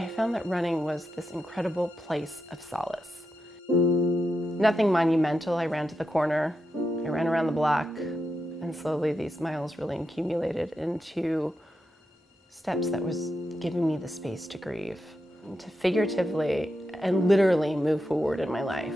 I found that running was this incredible place of solace. Nothing monumental. I ran to the corner, I ran around the block, and slowly these miles really accumulated into steps that was giving me the space to grieve, to figuratively and literally move forward in my life.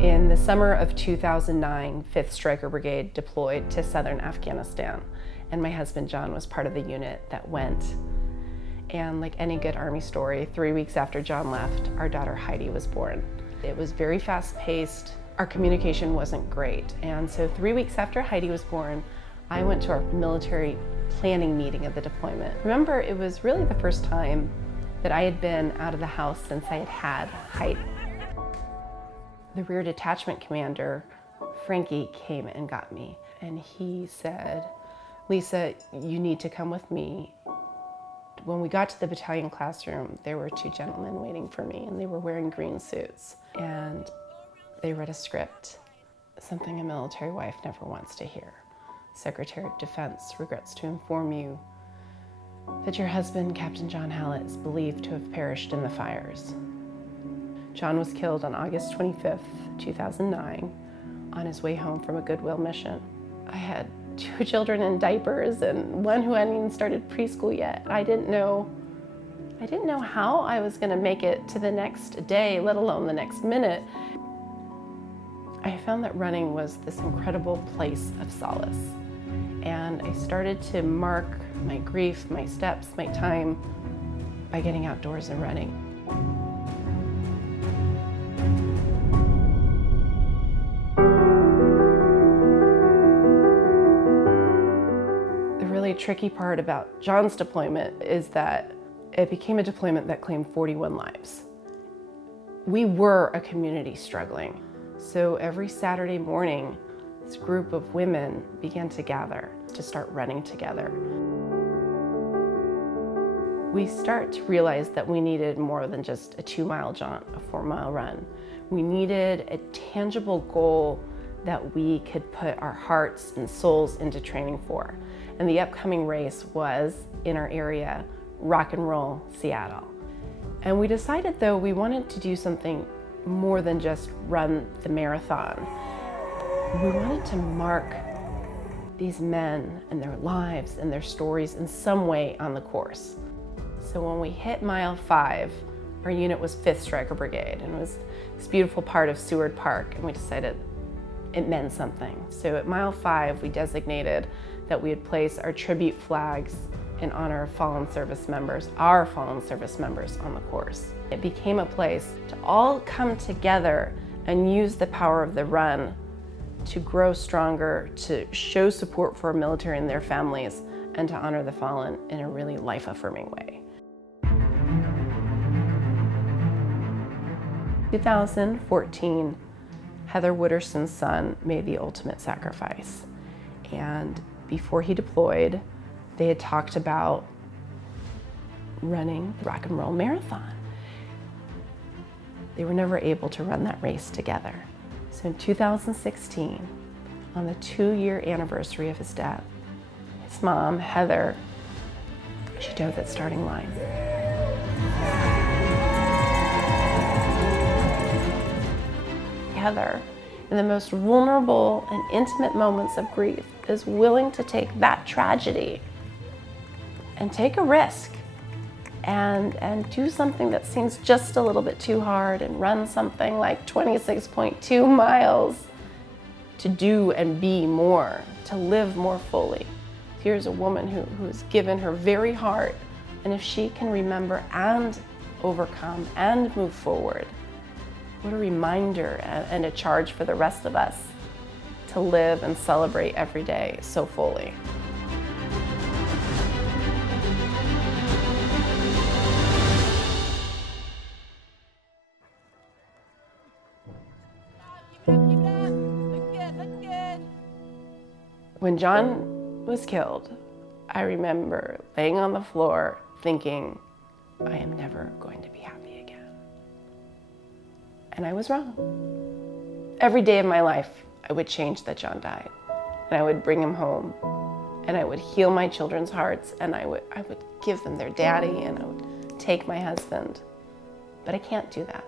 In the summer of 2009, 5th Striker Brigade deployed to southern Afghanistan, and my husband John was part of the unit that went. And like any good Army story, 3 weeks after John left, our daughter Heidi was born. It was very fast-paced. Our communication wasn't great, and so 3 weeks after Heidi was born, I went to our military planning meeting of the deployment. Remember, it was really the first time that I had been out of the house since I had had Heidi. The rear detachment commander, Frankie, came and got me, and he said, "Lisa, you need to come with me." When we got to the battalion classroom, there were two gentlemen waiting for me, and they were wearing green suits, and they read a script, something a military wife never wants to hear. Secretary of Defense regrets to inform you that your husband, Captain John Hallett, is believed to have perished in the fires. John was killed on August 25th, 2009, on his way home from a Goodwill mission. I had 2 children in diapers and one who hadn't even started preschool yet. I didn't know how I was going to make it to the next day, let alone the next minute. I found that running was this incredible place of solace. And I started to mark my grief, my steps, my time by getting outdoors and running. The tricky part about John's deployment is that it became a deployment that claimed 41 lives. We were a community struggling. So every Saturday morning, this group of women began to gather to start running together. We start to realize that we needed more than just a 2-mile jaunt, a 4-mile run. We needed a tangible goal that we could put our hearts and souls into training for. And the upcoming race was, in our area, Rock and Roll Seattle. And we decided, though, we wanted to do something more than just run the marathon. We wanted to mark these men and their lives and their stories in some way on the course. So when we hit mile 5, our unit was 5th Striker Brigade, and it was this beautiful part of Seward Park, and we decided it meant something. So at mile 5, we designated that we would place our tribute flags in honor of fallen service members, our fallen service members on the course. It became a place to all come together and use the power of the run to grow stronger, to show support for our military and their families, and to honor the fallen in a really life-affirming way. 2014, Heather Wooderson's son made the ultimate sacrifice. And before he deployed, they had talked about running the Rock and Roll Marathon. They were never able to run that race together. So in 2016, on the 2-year anniversary of his death, his mom, Heather, she dove that starting line. Heather, in the most vulnerable and intimate moments of grief, is willing to take that tragedy and take a risk and do something that seems just a little bit too hard and run something like 26.2 miles to do and be more, to live more fully. Here's a woman who's given her very heart, and if she can remember and overcome and move forward, what a reminder and a charge for the rest of us to live and celebrate every day so fully. When John was killed, I remember laying on the floor thinking, I am never going to be happy again. And I was wrong. Every day of my life, I would change that John died, and I would bring him home, and I would heal my children's hearts, and I would give them their daddy, and I would take my husband. But I can't do that.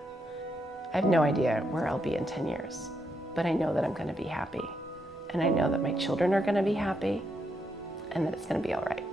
I have no idea where I'll be in 10 years, but I know that I'm going to be happy, and I know that my children are going to be happy, and that it's going to be all right.